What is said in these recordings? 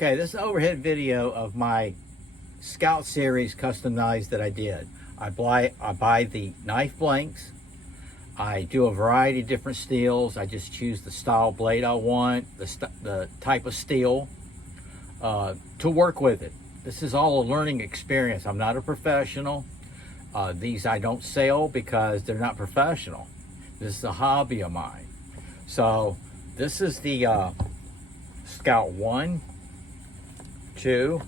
Okay, this is an overhead video of my Scout Series custom knives that I did. I buy the knife blanks. I do a variety of different steels. I just choose the style blade I want, the type of steel to work with it. This is all a learning experience. I'm not a professional. These I don't sell because they're not professional. This is a hobby of mine. So this is the Scout 1, 2,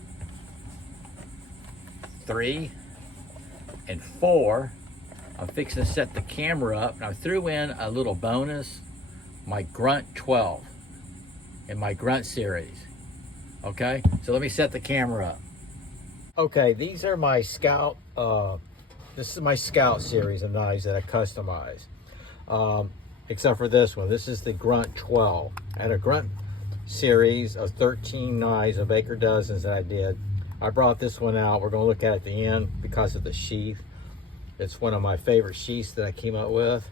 3, and 4. I'm fixing to set the camera up, and I threw in a little bonus, my Grunt 12 in my Grunt series. Okay, so let me set the camera up. Okay, these are my Scout, this is my Scout series of knives that I customize. Except for this one. This is the Grunt 12. I had a Grunt series of 13 knives of Baker Dozens that I did. I brought this one out. We're going to look at it at the end because of the sheath. It's one of my favorite sheaths that I came up with,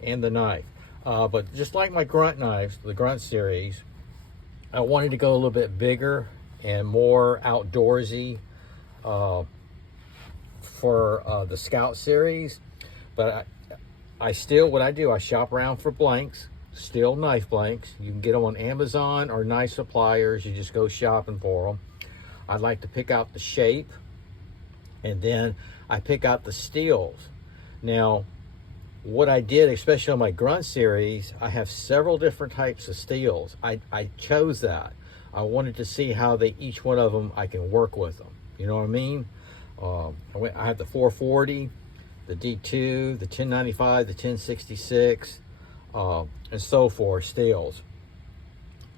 and the knife. But just like my Grunt knives, the Grunt series, I wanted to go a little bit bigger and more outdoorsy for the Scout series. But I still, what I do, I shop around for blanks, steel knife blanks. You can get them on Amazon or knife suppliers. You just go shopping for them. I like to pick out the shape, and then I pick out the steels. Now, what I did, especially on my Grunt series, I have several different types of steels. I chose that. I wanted to see how each one of them, I can work with them. You know what I mean? I have the 440, the D2, the 1095, the 1066, and so forth, steels.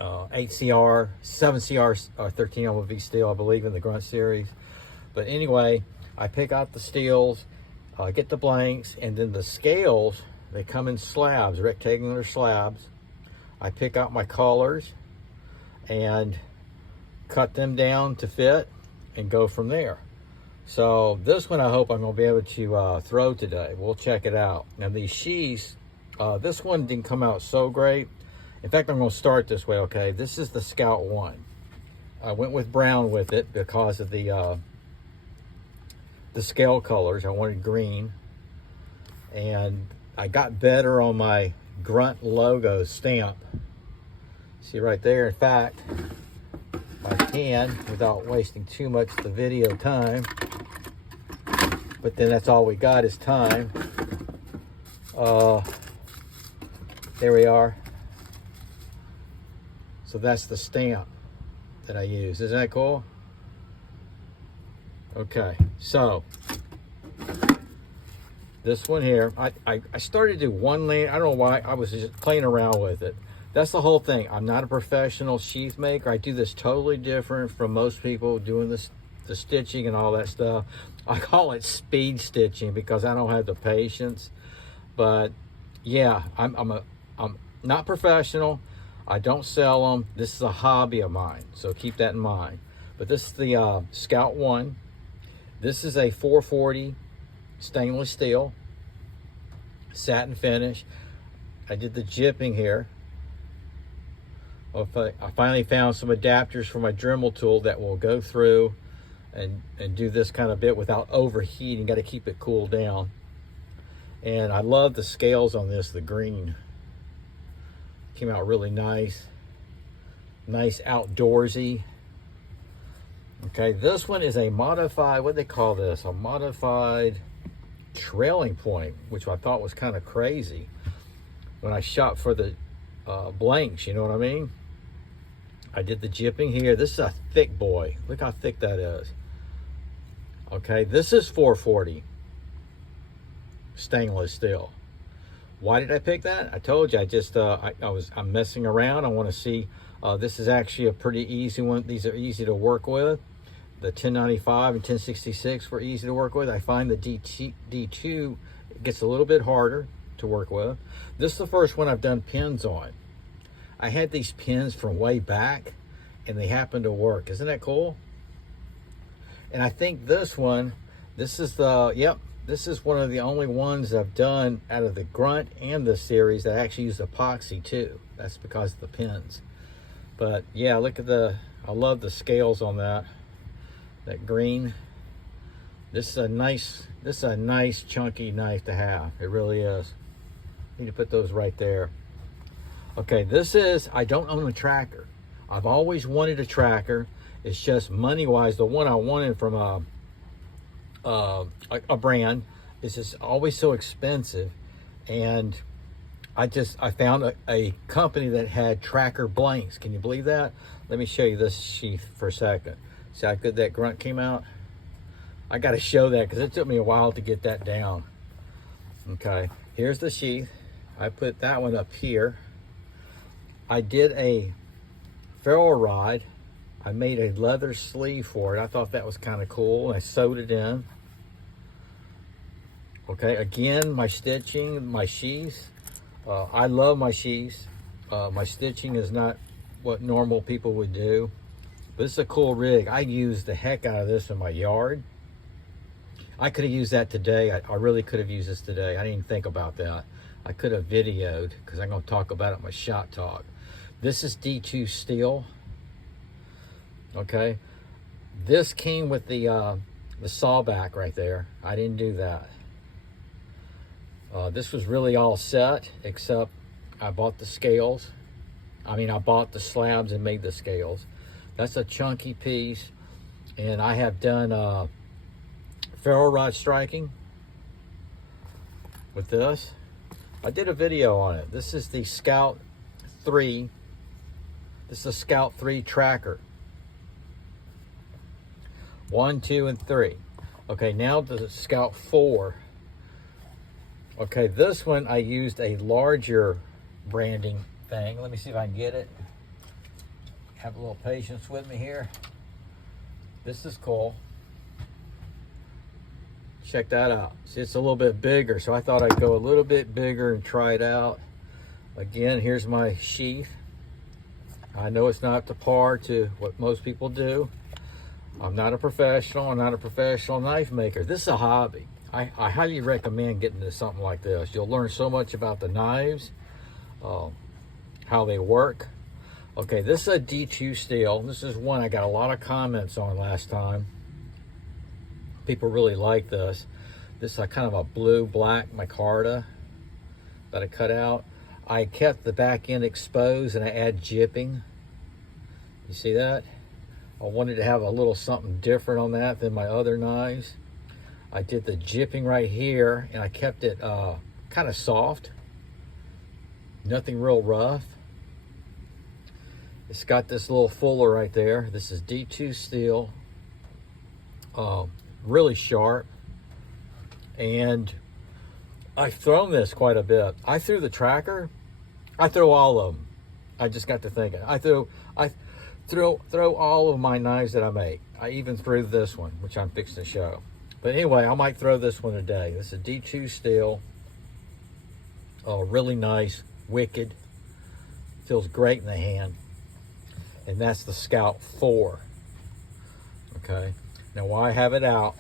8CR, 7CR, 13 LMV steel, I believe, in the Grunt series. But anyway, I pick out the steels, get the blanks, and then the scales, they come in slabs, rectangular slabs. I pick out my colors and cut them down to fit and go from there. So this one I hope I'm going to be able to throw today. We'll check it out. Now these sheaths, this one didn't come out so great. In fact, I'm going to start this way, okay? This is the Scout 1. I went with brown with it because of the scale colors. I wanted green. And I got better on my Grunt logo stamp. See right there? In fact, I can, without wasting too much of the video time, but then that's all we got is time. There we are. So that's the stamp that I use. Isn't that cool? Okay, so this one here, I started to do one lane. I don't know why, I was just playing around with it. That's the whole thing. I'm not a professional sheath maker. I do this totally different from most people doing this, the stitching and all that stuff. I call it speed stitching because I don't have the patience. But yeah, I'm not professional. I don't sell them. This is a hobby of mine, so keep that in mind. But this is the Scout 1. This is a 440 stainless steel, satin finish. I did the jipping here. I finally found some adapters for my Dremel tool that will go through and do this kind of bit without overheating. Got to keep it cooled down. And I love the scales on this, the green. Came out really nice. Nice outdoorsy. Okay, this one is a modified, what do they call this? A modified trailing point, which I thought was kind of crazy when I shot for the blanks, you know what I mean? I did the jipping here. This is a thick boy. Look how thick that is. Okay, this is 440 stainless steel. Why did I pick that? I told you, I'm messing around. I want to see, this is actually a pretty easy one. These are easy to work with. The 1095 and 1066 were easy to work with. I find the D2 gets a little bit harder to work with. This is the first one I've done pins on. I had these pins from way back and they happen to work. Isn't that cool? And I think this one, this is the, yep, this is one of the only ones I've done out of the Grunt and the series that actually use epoxy too. That's because of the pins. But yeah, look at the, I love the scales on that green. This is a nice chunky knife to have. It really is. Need to put those right there. Okay, I don't own a tracker. I've always wanted a tracker. It's just money-wise, the one I wanted from a brand is just always so expensive. And I found a company that had tracker blanks. Can you believe that? Let me show you this sheath for a second. See how good that grunt came out? I got to show that because it took me a while to get that down. Okay, here's the sheath. I put that one up here. I did a ferro rod. I made a leather sleeve for it. I thought that was kind of cool. I sewed it in. Okay, again, my stitching, my sheaths. I love my sheaths. My stitching is not what normal people would do. This is a cool rig. I used the heck out of this in my yard. I could have used that today. I really could have used this today. I didn't even think about that. I could have videoed because I'm going to talk about it in my shot talk. This is D2 steel. Okay. This came with the sawback right there. I didn't do that. This was really all set, except I bought the scales. I mean, I bought the slabs and made the scales. That's a chunky piece. And I have done ferro rod striking with this. I did a video on it. This is the Scout 3. This is a Scout 3 tracker. 1, 2, and 3. Okay, now the Scout 4. Okay, this one I used a larger branding thing. Let me see if I can get it. Have a little patience with me here. This is cool. Check that out. See, it's a little bit bigger, so I thought I'd go a little bit bigger and try it out. Again, here's my sheath. I know it's not to par to what most people do. I'm not a professional. I'm not a professional knife maker. This is a hobby. I highly recommend getting into something like this. You'll learn so much about the knives, how they work. Okay, this is a D2 steel. This is one I got a lot of comments on last time. People really like this. This is a kind of a blue-black micarta that I cut out. I kept the back end exposed and I add jipping. You see that? I wanted to have a little something different on that than my other knives. I did the jipping right here and I kept it kind of soft. Nothing real rough. It's got this little fuller right there. This is D2 steel. Really sharp. And I've thrown this quite a bit. I threw the tracker. I throw all of them. I just got to thinking. I throw all of my knives that I make. I even threw this one, which I'm fixing to show. But anyway, I might throw this one today. This is D2 steel. Really nice, wicked. Feels great in the hand. And that's the Scout 4. Okay. Now, while I have it out,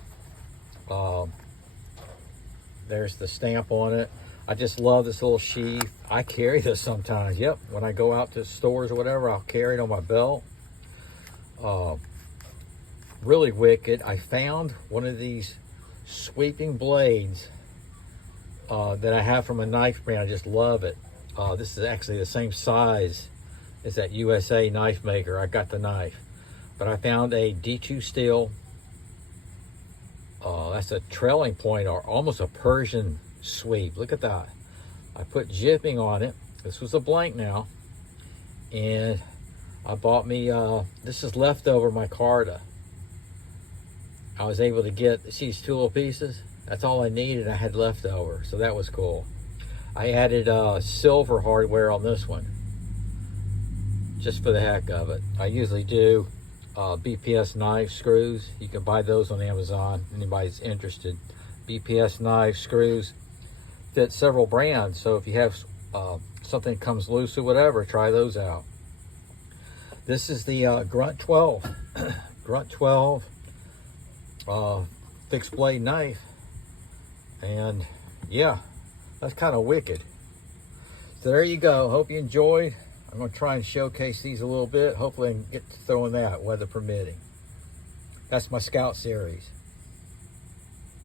there's the stamp on it. I just love this little sheath. I carry this sometimes. Yep, when I go out to stores or whatever, I'll carry it on my belt. Really wicked. I found one of these sweeping blades that I have from a knife brand. I just love it. This is actually the same size as that USA knife maker. I got the knife. But I found a D2 steel. That's a trailing point or almost a Persian sweep. Look at that. I put jipping on it. This was a blank now. And I bought me, this is leftover micarta. I was able to get, see these two little pieces? That's all I needed. I had leftover, so that was cool. I added silver hardware on this one, just for the heck of it. I usually do BPS knife screws. You can buy those on Amazon, anybody's interested. BPS knife screws fit several brands, so if you have something that comes loose or whatever, try those out. This is the Grunt 12. Grunt 12 fixed blade knife. And yeah, that's kind of wicked. So there you go. Hope you enjoyed. I'm going to try and showcase these a little bit. Hopefully I can get to throwing that, weather permitting. That's my Scout series.